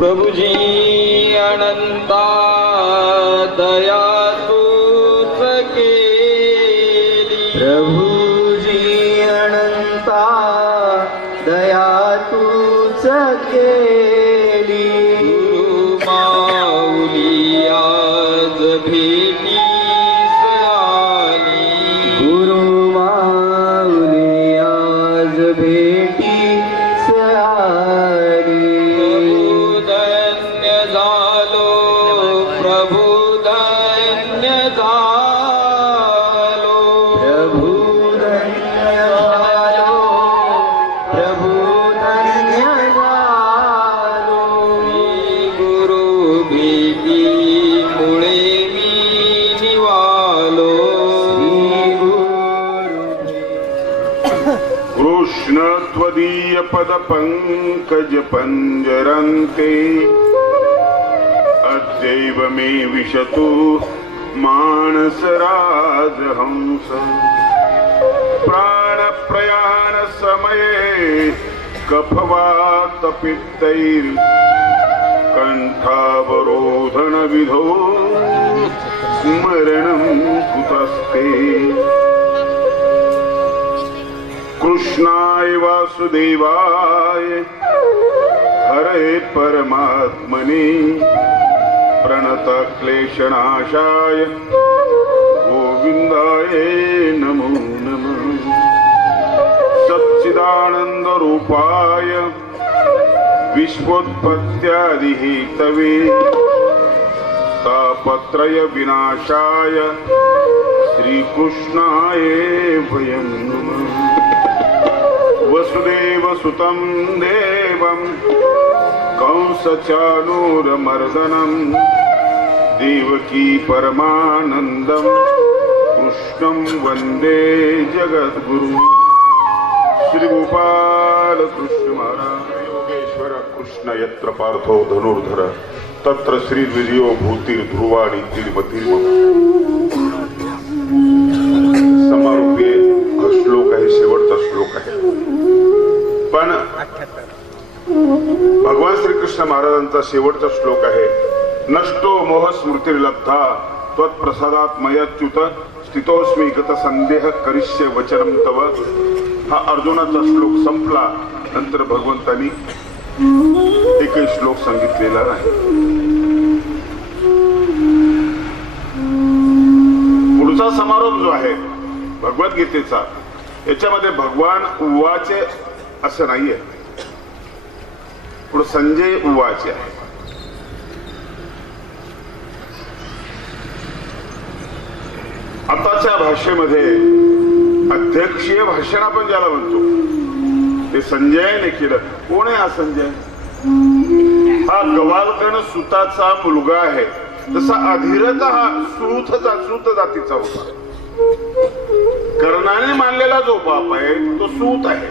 प्रभुजी अनंता पद पंकज पंजरन्ते अद्यैव मे विशतु मानसराजहंस प्राणप्रयाणसमये प्राणप्रयाण स्मरणं कुतस्ते। कृष्णाय वासुदेवाय। हरे परमात्मने प्रणत क्लेशनाशाय। गोविन्दाय नमो नमः। सच्चिदानन्द रूपाय। विश्वोत्पत्त्यादिहेतवे। तापत्रय विनाशाय। श्रीकृष्णाय वयं नमः। वसुदेवसुतं देवं कंसचानूरमर्दनं देवकी परमानन्दं कृष्णं वन्दे जगद्गुरु। श्रीगोपाल कृष्ण महाराज योगेश्वर कृष्ण यत्र पार्थो धनुर्धर तत्र श्री विजयो भूतिर्ध्रुवाणी श्लोक आहे पण भगवान श्रीकृष्ण महाराजांचा शेवटचा श्लोक आहे नष्टो मोह स्मृतिर्लब्धा त्वत्प्रसादात मयाच्युत स्थितोस्मी गत संदेह करिष्य वचनम तव। हा अर्जुनाचा श्लोक संपला नंतर भगवंतांनी एकही श्लोक सांगितलेला नाही. पुढचा समारोप जो आहे भगवद्गीतेचा याच्यामध्ये भगवान उवाचे असं नाहीये. पण संजय उवाचे आहे. आताच्या भाषेमध्ये अध्यक्षीय भाषण आपण ज्याला म्हणतो ते संजयने केलं कोण आहे हा संजय? हा गवालकण सुताचा मुलगा आहे. तसा अधिरथ हा सूथचा सुत जातीचा होता. कर्णाने मानलेला जो बाप आहे तो सूत आहे.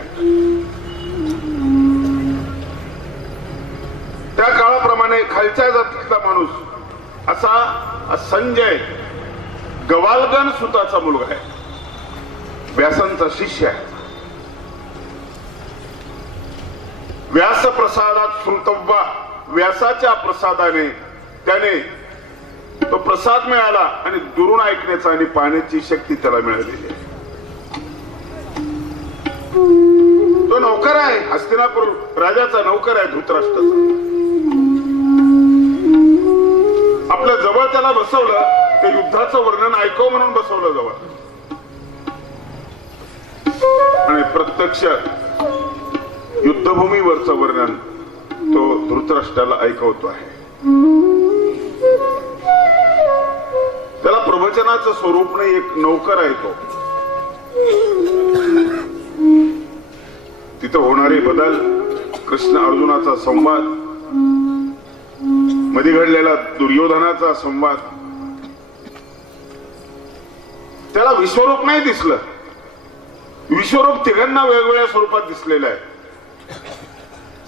त्या काळाप्रमाणे खालच्या जातीतला माणूस असा संजय गवालगण सुताचा मुलगा आहे. व्यासांचा शिष्य आहे. व्यास प्रसादात श्रुतव्वा व्यासाच्या प्रसादाने त्याने तो प्रसाद मिळाला आणि दुरून ऐकण्याचा आणि पाहण्याची शक्ती त्याला मिळालेली आहे. तो नौकर आहे हस्तिनापूर राजाचा नौकर आहे धृतराष्ट्राचा. आपल्या जवळ त्याला बसवलं ते युद्धाचं वर्णन ऐकव म्हणून बसवलं जवळ. आणि प्रत्यक्ष युद्धभूमीवरचं वर्णन तो धृतराष्ट्राला ऐकवतो आहे. प्रवचनाचं स्वरूप नाही एक नौकर आहे तो. तिथं होणारे बदल कृष्ण अर्जुनाचा संवादमध्ये घडलेला दुर्योधनाचा संवाद. त्याला विश्वरूप नाही दिसलं. विश्वरूप तिघांना वेगवेगळ्या स्वरूपात दिसलेलं आहे.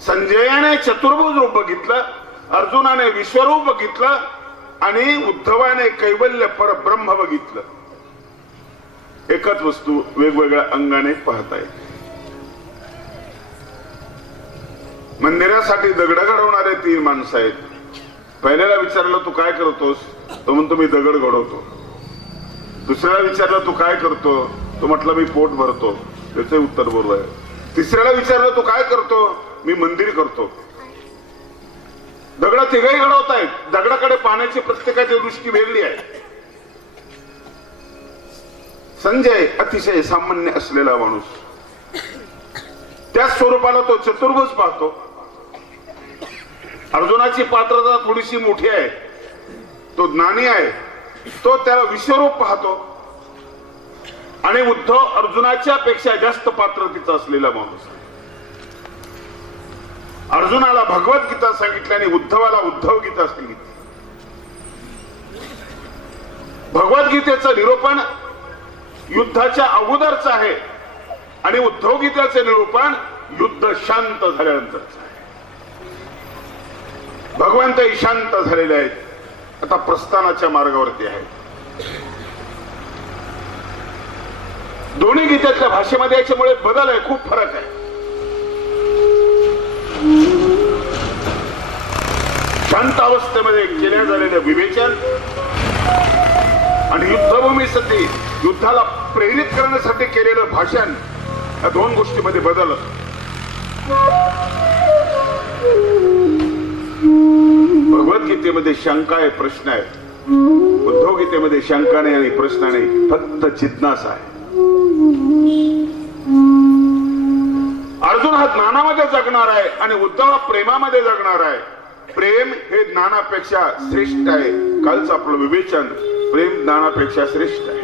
संजयाने चतुर्भुज रूप बघितलं अर्जुनाने विश्वरूप बघितलं आणि उद्धवाने कैवल्य परब्रह्म बघितलं. एकच वस्तू वेगवेगळ्या अंगाने पाहताय मंदिरासाठी दगड घडवणारे तीन माणसं आहेत. पहिल्याला विचारलं तू काय करतोस? तो म्हणतो मी दगड घडवतो. दुसऱ्याला विचारलं तू काय करतो? तो म्हटलं मी पोट भरतो. त्याचं उत्तर बरोबर आहे. तिसऱ्याला विचारलं तू काय करतो? मी मंदिर करतो. दगड तिघही घडवत आहेत. दगडाकडे पाण्याची प्रत्येकाची दृष्टी वेगळी आहे. संजय अतिशय सामान्य असलेला माणूस. त्या स्वरूपाला तो चतुर्भुज पाहतो. अर्जुनाची पात्रता थोडीशी मोठी आहे. तो ज्ञानी आहे. तो त्याला विश्वरूप पाहतो. आणि उद्धव अर्जुनाच्या पेक्षा जास्त पात्रतेचा असलेला माणूस अर्जुनाला भगवत सांगितली आणि उद्धवाला उद्धव गीता सांगितली. भगवद्गीतेचं निरूपण युद्धाच्या अगोदरच आहे आणि उद्धव गीतेचे निरूपण युद्ध शांत झाल्यानंतरच आहे. भगवंतही शांत झालेले आहेत. आता प्रस्थानाच्या मार्गावरती आहेत. दोन्ही गीतेतल्या भाषेमध्ये याच्यामुळे बदल आहे खूप फरक आहे. शांत अवस्थेमध्ये केल्या झालेले विवेचन आणि युद्धभूमीसाठी युद्धाला प्रेरित करण्यासाठी केलेलं भाषण या दोन गोष्टीमध्ये बदल भगवद्गीतेमध्ये शंका आहे प्रश्न आहे. उद्धव गीतेमध्ये शंका नाही आणि प्रश्न नाही. फक्त जिज्ञासा आहे. अर्जुन हा ज्ञानामध्ये जगणार आहे आणि उद्धव हा प्रेमामध्ये जगणार आहे. प्रेम हे ज्ञानापेक्षा श्रेष्ठ आहे. कालचं आपलं विवेचन प्रेम ज्ञानापेक्षा श्रेष्ठ आहे.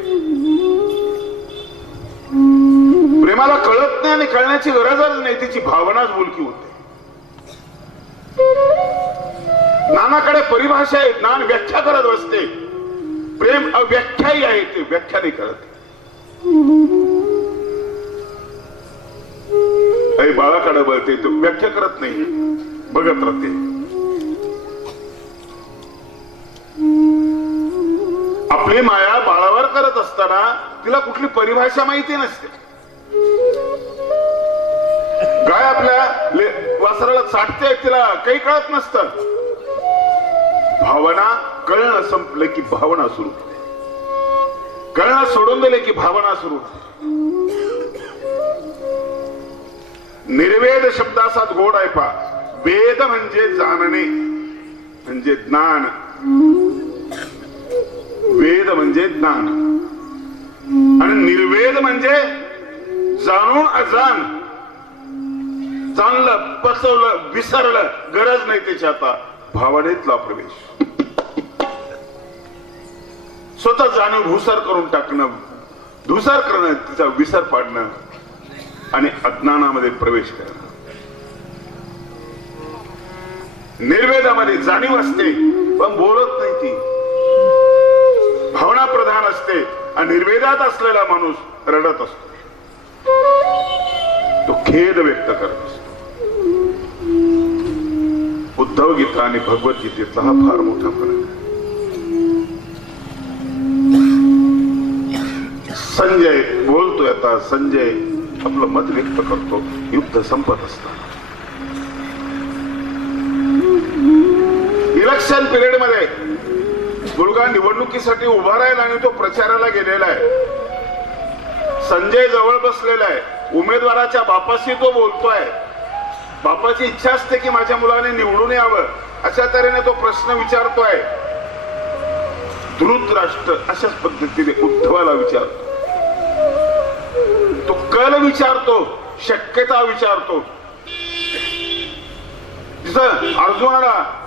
प्रेमाला कळत नाही आणि कळण्याची गरजच नाही. तिची भावनाच बोलकी होते. ज्ञानाकडे परिभाषा आहे. ज्ञान व्याख्या करत असते प्रेम अव्याख्याही आहे ते. व्याख्या नाही करत. बाळाकडे बळते तो व्याख्या करत नाही. बघत राहते. आपली माया बाळावर करत असताना तिला कुठली परिभाषा माहिती नसते. गाय आपल्या ले- वासराला चाटते तिला काही कळत नसतं. भावना कळणं संपलं की भावना सुरू कळणं सोडून दिले की भावना सुरू निर्वेद शब्दासात गोड आहे पा वेद म्हणजे जाणणे म्हणजे ज्ञान. वेद म्हणजे ज्ञान. आणि निर्वेद म्हणजे जाणून अजाण. जाणलं पचवलं विसरलं गरज नाही त्याची आता भावनेतला प्रवेश. स्वतः जाणं भुसार करून टाकणं धुसार करणं तिचा विसर पाडणं आणि अज्ञानामध्ये प्रवेश करणं. निर्वेदामध्ये जाणीव असते पण बोलत नाही ती. भावना प्रधान असते आणि निर्वेदात असलेला माणूस रडत असतो. तो खेद व्यक्त करत असतो. उद्धव गीता आणि भगवद्गीतेचा हा फार मोठा फरक आहे. संजय बोलतोय आता संजय आपलं मत व्यक्त करतो. युद्ध संपत असताना. इलेक्शन पिरियडमध्ये मुलगा निवडणुकीसाठी उभा राहील आणि तो प्रचाराला गेलेला आहे. संजय जवळ बसलेला आहे. उमेदवाराच्या बापाशी तो बोलतोय. बापाची इच्छा असते की माझ्या मुलाने निवडून यावं. अशा तऱ्हेने तो प्रश्न विचारतोय. धृतराष्ट्र अशाच पद्धतीने उद्धवाला विचारतो. तो कल विचारतो शक्यता विचारतो. तिथं अर्जुनाला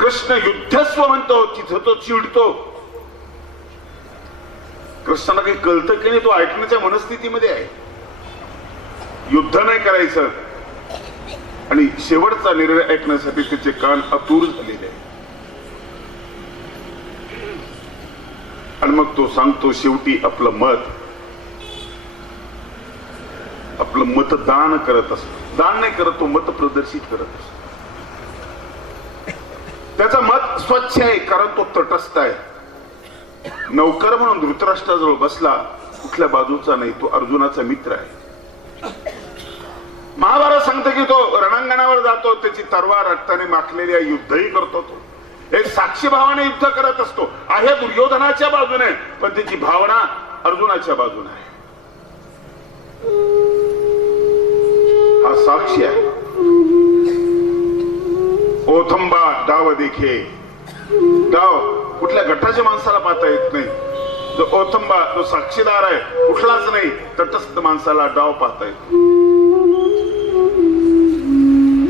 कृष्ण युद्धस्व म्हणतो तिथं तो चिडतो. कृष्णाला काही कळतं की नाही तो ऐकण्याच्या मनस्थितीमध्ये आहे. युद्ध नाही करायचं. आणि शेवटचा निर्णय ऐकण्यासाठी त्याचे कान अतूर झालेले आहे आणि मग तो सांगतो शेवटी आपलं मत आपलं मतदान करत असतो. दान नाही करत तो मत प्रदर्शित करत असतो. त्याचं मत स्वच्छ आहे कारण तो तटस्थ आहे. नौकर म्हणून धृतराष्ट्राजवळ बसला कुठल्या बाजूचा नाही तो अर्जुनाचा मित्र आहे. महाभारत सांगतो की तो रणांगणावर जातो त्याची तरवार रक्ताने माखलेली आहे युद्धही करतो तो. एक साक्षी भावाने युद्ध करत असतो. आहे दुर्योधनाच्या बाजूने पण त्याची भावना अर्जुनाच्या बाजूने आहे. हा साक्षी आहे. ओथंबा डाव देखे डाव कुठल्या गटाच्या माणसाला पाहता येत नाही? जो ओथंबा जो साक्षीदार आहे कुठलाच नाही तटस्थ माणसाला डाव पाहता येत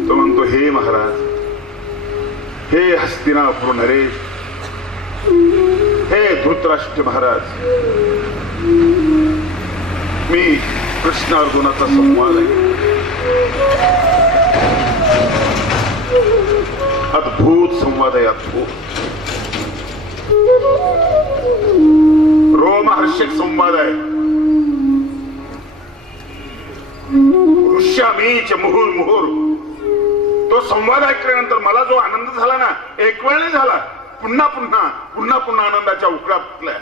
तो म्हणतो हे महाराज हे हस्तिनापूर नरेश हे धृतराष्ट्र महाराज मी कृष्ण अर्जुनाचा संवाद आहे. अद्भुत संवाद आहे हो. अद्भुत रोमहर्षक संवाद आहे. ऋष्यामीच मुहूर मुहूर तो संवाद ऐकल्यानंतर मला जो आनंद झाला ना एक वेळ नाही झाला. पुन्हा पुन्हा पुन्हा पुन्हा आनंदाच्या उकळा फुटल्या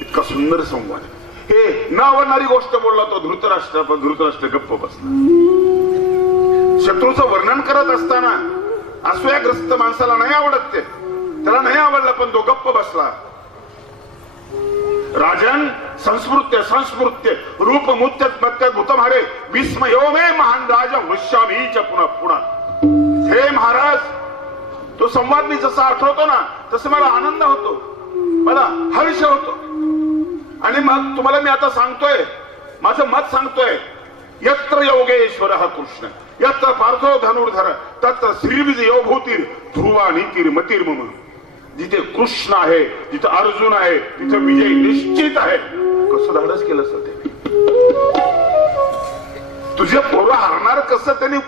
इतका सुंदर संवाद. हे न आवडणारी गोष्ट बोलला तो धृतराष्ट्र पण धृतराष्ट्र गप्प बसला. शत्रूचं वर्णन करत असताना असूयाग्रस्त माणसाला नाही आवडत. ते त्याला नाही आवडलं पण तो गप्प बसला. राजन संस्मृत्य संस्मृत्य रूप मुत्य मत्यत भूतम्हारे विस्मयो मे महान राज वृष्यामीच पुन्हा पुन्हा हे महाराज तो संवाद मी जसा आठवतो ना तसं मला आनंद होतो. मला हर्ष होतो. आणि मग तुम्हाला मी आता सांगतोय माझं मत सांगतोय यत्र योगेश्वर हा कृष्ण. यत्र पार्थो धनुर्धर तत्र श्रीविज योभूतीर ध्रुवा नीतीर मतीर मम जिथे कृष्ण आहे जिथे अर्जुन आहे तिथे विजय निश्चित आहे. कसं धाडस केलं सर तुझे पोरं हरणार कसं त्यांनी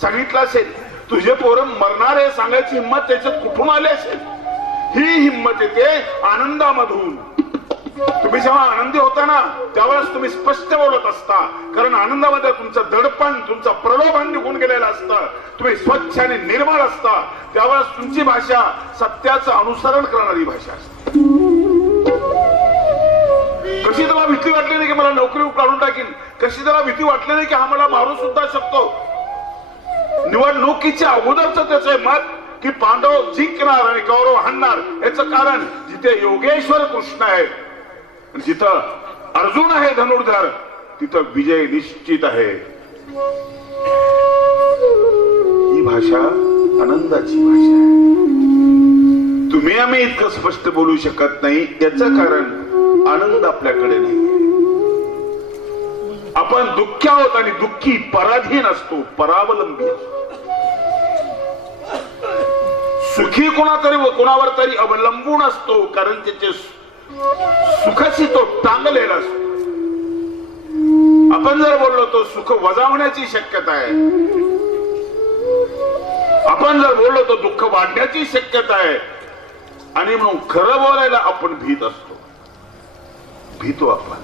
सांगितलं असेल? तुझे पोरं मरणार आहे सांगायची हिंमत त्याच्यात कुठून आली असेल? ही हिंमत येते आनंदामधून. तुम्ही जेव्हा आनंदी होता ना त्यावेळेस तुम्ही स्पष्ट बोलत असता. कारण आनंदामध्ये तुमचं दडपण तुमचं प्रलोभन निघून गेलेलं असतं. तुम्ही स्वच्छ आणि निर्मळ असता. त्यावेळेस तुमची भाषा सत्याचं अनुसरण करणारी भाषा असते. कशी त्याला भीती वाटली नाही की मला नोकरी काढून टाकीन? कशी त्याला भीती वाटली नाही की हा मला मारू सुद्धा शकतो? निवडणुकीच्या अगोदरच त्याचं मत की पांडव जिंकणार आणि कौरव हाणणार याचं कारण जिथे योगेश्वर कृष्ण आहे जिथं अर्जुन आहे धनुर्धर. तिथं विजय निश्चित आहे. ही भाषा आनंदाची भाषा आहे. तुम्ही आम्ही इतकं स्पष्ट बोलू शकत नाही. याचं कारण आनंद आपल्याकडे नाही. आपण दुःखी आहोत आणि दुःखी पराधीन असतो परावलंबी असतो. सुखी कोणातरी व कोणावर तरी अवलंबून असतो कारण त्याचे सुखाशी तो टांगलेला असतो. आपण जर बोललो तो सुख वजा होण्याची शक्यता आहे. आपण जर बोललो तो दुःख वाढण्याची शक्यता आहे. आणि म्हणून खरं बोलायला आपण भीत असतो. भीतो आपण.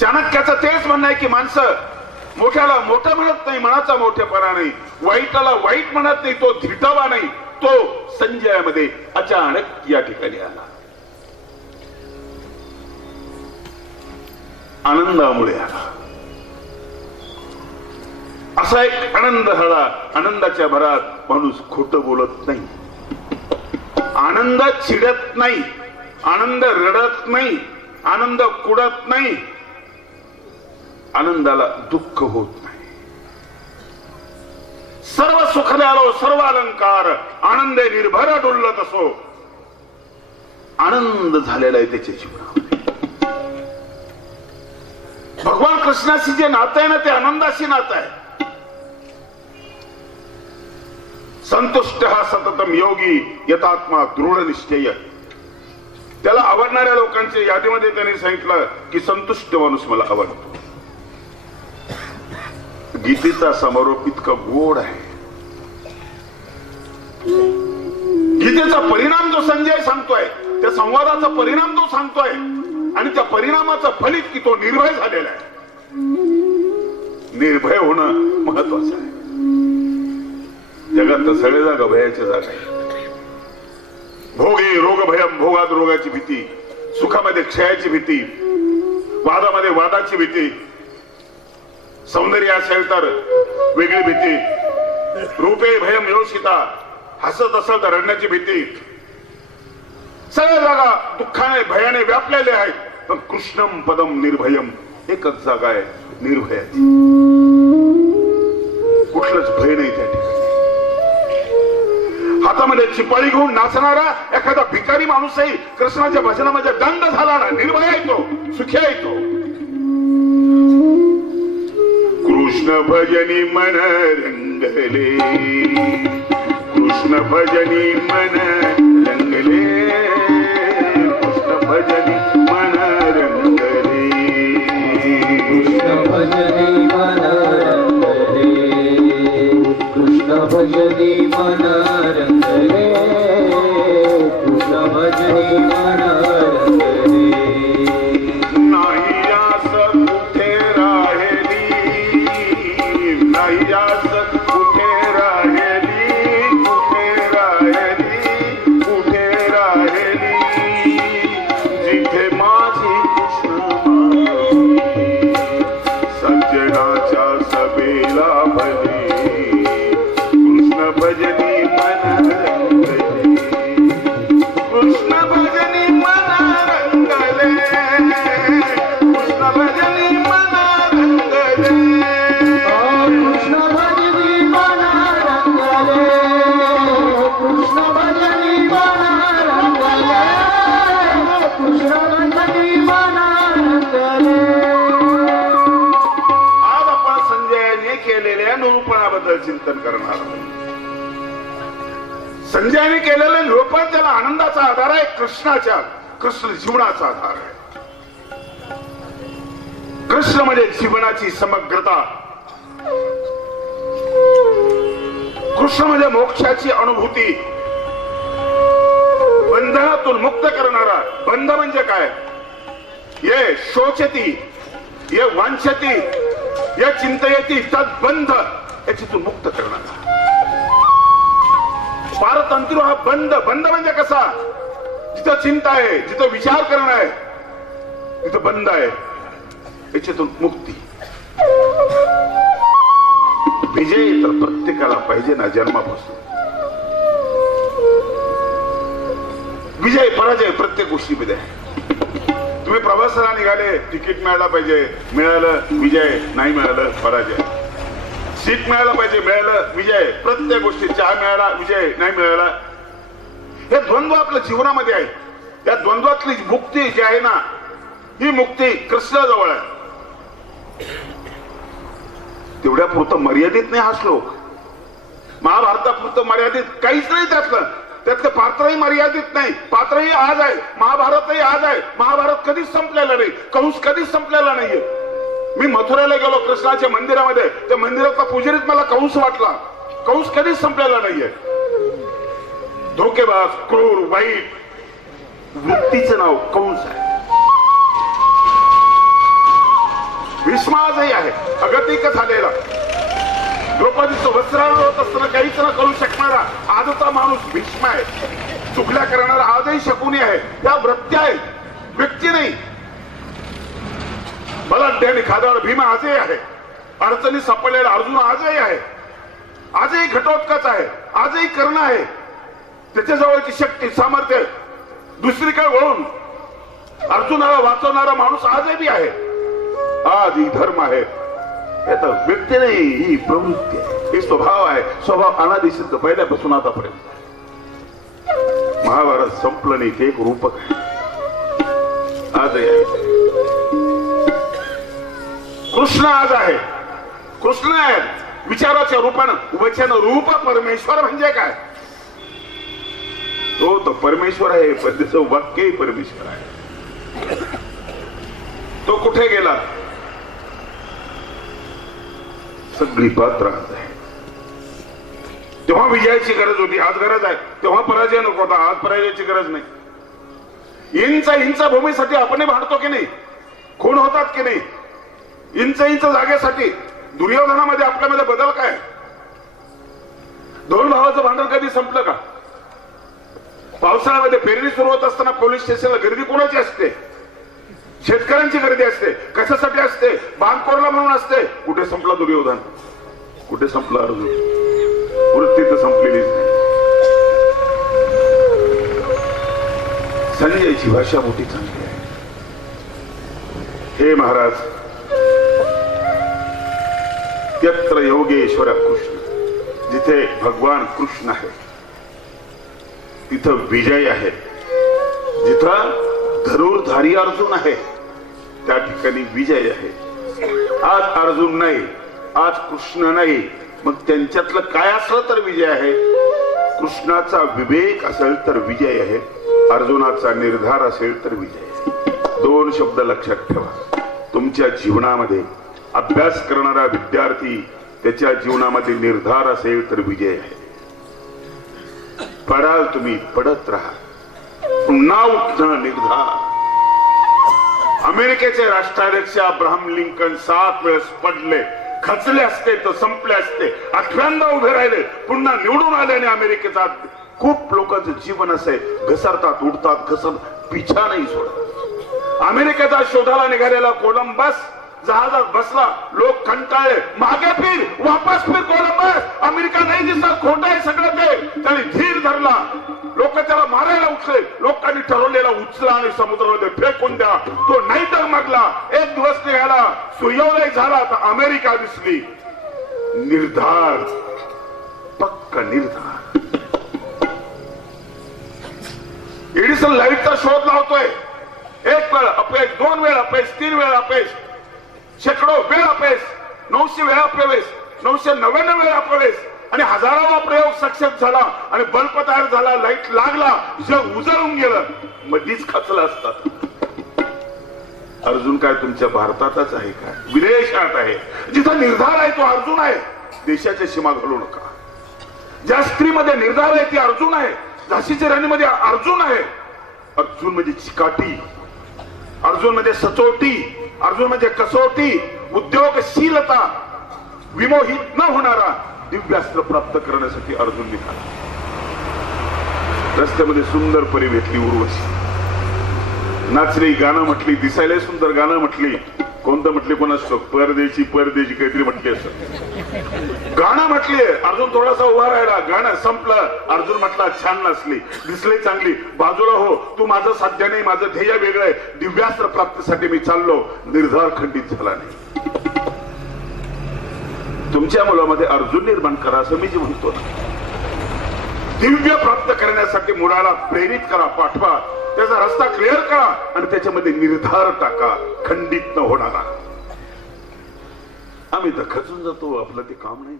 चाणक्याचं तेच म्हणणं आहे की माणसं मोठ्याला मोठं म्हणत नाही मनाचा मोठेपणा नाही. वाईटाला वाईट म्हणत नाही तो धिटावा नाही. तो संजयामध्ये अचानक या ठिकाणी आला. आनंदामुळे आला. असा एक आनंद हळा आनंदाच्या भरात माणूस खोट बोलत नाही. आनंद चिडत नाही आनंद रडत नाही आनंद कुडत नाही. आनंदाला दुःख होत नाही. सर्व सुख आलो सर्व अलंकार आनंद निर्भर डुलत असो. आनंद झालेला आहे त्याच्या जीवनामध्ये. भगवान कृष्णाशी जे नातं आहे ना ते आनंदाशी नातं आहे. संतुष्ट हा सततम योगी यथात्मा दृढ निश्चय. त्याला आवडणाऱ्या लोकांच्या यादीमध्ये त्यांनी सांगितलं की संतुष्ट माणूस मला आवडतो. गीतेचा समारोप इतका गोड आहे. गीतेचा परिणाम जो संजय सांगतोय त्या संवादाचा परिणाम तो सांगतोय आणि त्या परिणामाचा फलित की तो निर्भय झालेला आहे. निर्भय होणं महत्वाचं आहे. जगात सगळे जागा भयाच्या जागा आहे भोगे रोग भयम भोगात रोगाची भीती सुखामध्ये क्षयाची भीती वादामध्ये वादाची भीती सौंदर्य असेल तर वेगळी भीती रूपे भयम योषिता हसत असेल तर रडण्याची भीती. सगळ्या जागा दुःखाने भयाने व्यापलेले आहेत. कृष्णम पदम निर्भयम. एकच जागा आहे निर्भयाची. कुठलंच भय नाही त्या ठिकाणी. हातामध्ये चिपाळी घेऊन नाचणारा एखादा भिकारी माणूसही कृष्णाच्या भजनामध्ये दंड झाला ना निर्भय येतो सुखी येतो कृष्ण भजनी मन रंगले. कृष्ण भजनी मन कृष्ण भजनी मन संजयाने केलेलं निरूपण त्याला आनंदाचा आधार आहे कृष्णाच्या कृष्ण जीवनाचा आधार आहे. कृष्ण म्हणजे जीवनाची समग्रता. कृष्ण म्हणजे मोक्षाची अनुभूती. बंधनातून मुक्त करणारा. बंध म्हणजे काय? ये शोचती ये वांछती या चिंतयती तद बंध याच्यातून मुक्त कर. पारतंत्र हा बंद बंद म्हणजे कसा? जिथं चिंता आहे जिथं विचार करणं आहे तिथं बंद आहे. याच्यातून मुक्ती. विजय तर प्रत्येकाला पाहिजे ना जन्मापासून. विजय पराजय प्रत्येक गोष्टीमध्ये आहे. तुम्ही प्रवासाला निघाले तिकीट मिळायला पाहिजे. मिळालं विजय. नाही मिळालं पराजय. सीट मिळायला पाहिजे मिळालं विजय प्रत्येक गोष्टी चहा मिळाला विजय नाही मिळाला. हे द्वंद्व आपल्या जीवनामध्ये आहे. या द्वंद्वातली मुक्ती जी आहे ना ही मुक्ती कृष्णाजवळ आहे. तेवढ्या पुरतं मर्यादित नाही हा श्लोक. महाभारतापुरतं मर्यादित काहीच नाही त्यातलं. त्यातलं पात्रही मर्यादित नाही. पात्रही आज आहे. महाभारतही आज आहे. महाभारत कधीच संपलेलं नाही. कंस कधीच संपलेला नाहीये. मी मथुराला गेलो कृष्णाच्या मंदिरामध्ये. त्या मंदिरातला पुजारीत मला कंस वाटला. कंस कधीच संपलेला नाहीये. धोकेबाज क्रूर वाईट. वृत्तीचं नाव कंस आहे. विस्माजही आहे. अगतिक झालेला. द्रौपदीचं वस्त्रावर होत असताना काहीच ना करू शकणारा आजचा माणूस भीष्म आहे. चुकल्या करणारा आजही शकुनी आहे. त्या वृत्त्या आहेत व्यक्ती नाही. बलाढ्य आणि खादाड भीमा आजही आहे. अडचणी सापडलेला अर्जुन आजही आहे. आजही घटोत्कच आहे. आजही कर्ण आहे. त्याच्याजवळची शक्ती सामर्थ्य दुसरीकडे वळून अर्जुनाला वाचवणारा माणूस आजही आहे. आज ही धर्म आहे. हे तर व्यक्ती नाही ही प्रवृत्ती आहे. हे स्वभाव आहे. स्वभाव अनादिसिद्ध पहिल्यापासून आतापर्यंत. महाभारत संपलं नाही ते एक रूपक आहे. आजही आहे. कृष्ण आज आहे. कृष्ण आहे. विचाराच्या रूपानं वचन रूप परमेश्वर म्हणजे काय? तो तो परमेश्वर आहे पण त्याचं वाक्यही परमेश्वर आहे. तो कुठे गेला? सगळी पात्र आज आहे. तेव्हा विजयाची गरज होती आज गरज आहे. तेव्हा पराजय नको होता आज पराजयाची गरज नाही. इंच इंच भूमीसाठी आपण भांडतो की नाही? खून होतात की नाही? इंच इंच जागेसाठी दुर्योधनामध्ये आपल्यामध्ये बदल काय? दोन भावाचं भांडण कधी संपलं का? पावसाळ्यामध्ये पेरणी सुरू होत असताना पोलीस स्टेशनला गर्दी कोणाची असते? शेतकऱ्यांची गर्दी असते कशासाठी असते? बांधकोरला म्हणून असते. कुठे संपला दुर्योधन? कुठे संपला अर्जुन? वृत्ती तर संपलेलीच नाही. संजयची भाषा मोठी चांगली आहे. हे महाराज त्यत्र योगेश्वर कृष्ण. जिथे भगवान कृष्ण आहे तिथं विजय आहे. जिथं धनुर्धारी अर्जुन आहे त्या ठिकाणी विजय आहे. आज अर्जुन नाही आज कृष्ण नाही मग त्यांच्यातलं काय असलं तर विजय आहे? कृष्णाचा विवेक असेल तर विजय आहे अर्जुनाचा निर्धार असेल तर विजय आहे. दोन शब्द लक्षात ठेवा. तुमच्या जीवनामध्ये अभ्यास करणारा विद्यार्थी त्याच्या जीवनामध्ये निर्धार असेल तर विजय आहे. पडाल तुम्ही पडत राहा. पुन्हा उठणं निर्धार. अमेरिकेचे राष्ट्राध्यक्ष अब्राहम लिंकन सात वेळेस पडले. खचले असते तर संपले असते. आठव्यांदा उभे राहिले. पुन्हा निवडून आल्याने अमेरिकेचा खूप लोकांचं जीवन असे घसरतात उडतात घसर पिछा नाही सोडत. अमेरिकेचा शोधाला निघालेला कोलंबस जहाजात बसला लोक कंटाळले. मागे फिर वापस फिर कोलंबस. अमेरिका नाही दिसत खोट आहे सगळं ते. त्याने धीर धरला. लोक त्याला मारायला उठले. लोकांनी ठरवलेला उचला आणि समुद्रामध्ये फेकून द्या. तो नाही तर मागला एक दिवस निघाला सूर्योदय झाला तर अमेरिका दिसली. निर्धार. पक्क निर्धार. एडिसन लाईटचा शोध लावतोय. एक वेळ अपयश दोन वेळ अपयश तीन वेळ अपयश. शेकडो वेळ अपयश नऊशे वेळा प्रवेश नऊशे नव्याण्णव वेळा प्रवेश. आणि हजारावा प्रयोग सक्सेस झाला आणि बल्ब तयार झाला लाइट लागला जग उजळून गेलं. मधीच खचलं असतात अर्जुन काय तुमच्या भारतातच आहे काय विदेशात आहे. जिथं निर्धार आहे तो अर्जुन आहे. देशाच्या सीमा घालू नका. ज्या स्त्रीमध्ये निर्धार आहे ती अर्जुन आहे. झाशीच्या राणीमध्ये अर्जुन आहे. अर्जुन म्हणजे चिकाटी. अर्जुन म्हणजे सचोटी. अर्जुन म्हणजे कसोटी उद्योगशीलता विमोहित न होणारा दिव्यास्त्र प्राप्त करण्यासाठी अर्जुन निघाला. रस्त्यामध्ये सुंदर परी भेटली उर्वशी. नाचली गाणं म्हटली दिसायला सुंदर गाणं म्हटली. कोणतं म्हटली कोणाच परदेशी परदेशी काहीतरी म्हटली असत. गाणं म्हटले अर्जुन थोडासा उभा राहिला. गाणं संपलं. अर्जुन म्हटला छान नसली दिसली चांगली. बाजूला हो तू माझं साध्य नाही माझं ध्येय वेगळं आहे. दिव्यास्त्र प्राप्तीसाठी मी चाललो. निर्धार खंडित झाला नाही. तुमच्या मुलामध्ये अर्जुन निर्माण करा असं मी जे म्हणतो दिव्य प्राप्त करण्यासाठी मुलाला प्रेरित करा पाठवा. त्याचा रस्ता क्लिअर करा आणि त्याच्यामध्ये निर्धार टाका. खंडित न होणारा. आम्ही तर खचून जातो आपलं ते काम नाही